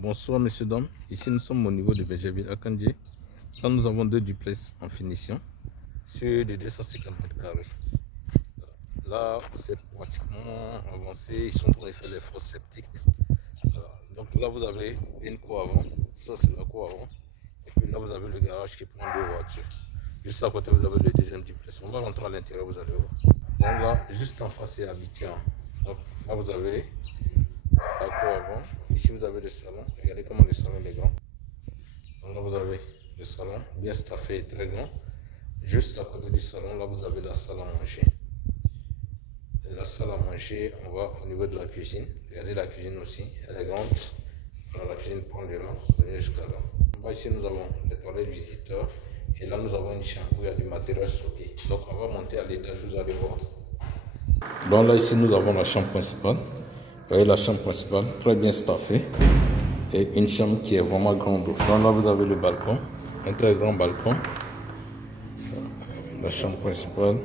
Bonsoir messieurs, dames. Ici nous sommes au niveau de Béjabil à Kandji. Là nous avons deux duplex en finition sur des 250 mètres carrés. Là c'est pratiquement avancé, ils sont en train de faire les fosses septiques. Donc là vous avez une cour avant, ça c'est la cour avant. Et puis là vous avez le garage qui prend deux voitures. Juste à côté vous avez le deuxième duplex. On va rentrer à l'intérieur, vous allez voir. Donc là juste en face c'est habitant. Donc là vous avez la cour avant. Ici vous avez le salon. Regardez comment le salon est grand. Donc là vous avez le salon bien staffé et très grand. Juste à côté du salon, là vous avez la salle à manger. Et la salle à manger, on va au niveau de la cuisine. Regardez la cuisine aussi, elle est grande. Voilà, la cuisine prend de là, ça vient jusqu'à là. En bas ici nous avons les toilettes visiteurs. Et là nous avons une chambre où il y a du matériel stocké. Donc on va monter à l'étage, vous allez voir. Donc là ici nous avons la chambre principale. Vous voyez la chambre principale, très bien staffée. Et une chambre qui est vraiment grande. Donc là vous avez le balcon, un très grand balcon. La chambre principale.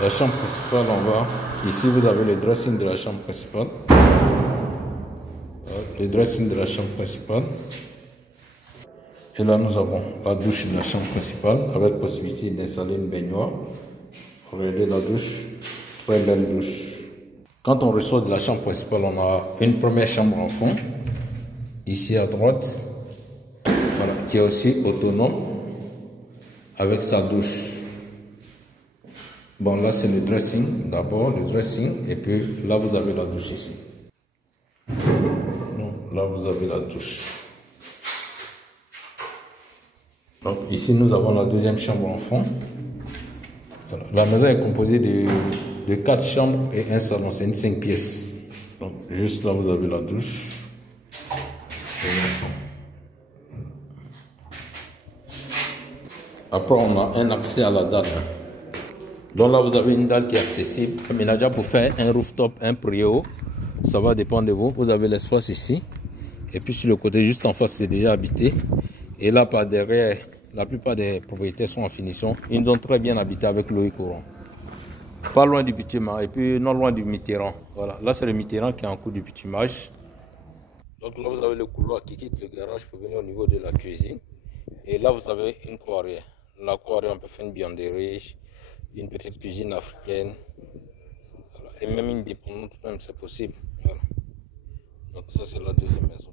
La chambre principale en bas. Ici vous avez le dressing de la chambre principale. Le dressing de la chambre principale. Et là nous avons la douche de la chambre principale avec possibilité d'installer une baignoire. Regardez la douche, très belle douche. Quand on ressort de la chambre principale, on a une première chambre en fond, ici à droite, voilà, qui est aussi autonome avec sa douche. Bon, là c'est le dressing, d'abord le dressing, et puis là vous avez la douche ici. Donc, là vous avez la douche. Donc ici nous avons la deuxième chambre en fond. Voilà. La maison est composée de 4 chambres et un salon, c'est une 5 pièces. Donc juste là vous avez la douche. Après on a un accès à la dalle. Donc là vous avez une dalle qui est accessible. Aménageable pour faire un rooftop, un prio. Ça va dépendre de vous. Vous avez l'espace ici. Et puis sur le côté juste en face c'est déjà habité. Et là par derrière, la plupart des propriétaires sont en finition. Ils nous ont très bien habité avec l'eau courant. Pas loin du bitumage et puis non loin du Mitterrand. Voilà, là c'est le Mitterrand qui est en cours du bitumage. Donc là vous avez le couloir qui quitte le garage pour venir au niveau de la cuisine. Et là vous avez une cour arrière. La cour arrière on peut faire une vianderie, une petite cuisine africaine. Voilà. Et même une dépendante même c'est possible. Voilà. Donc ça c'est la deuxième maison.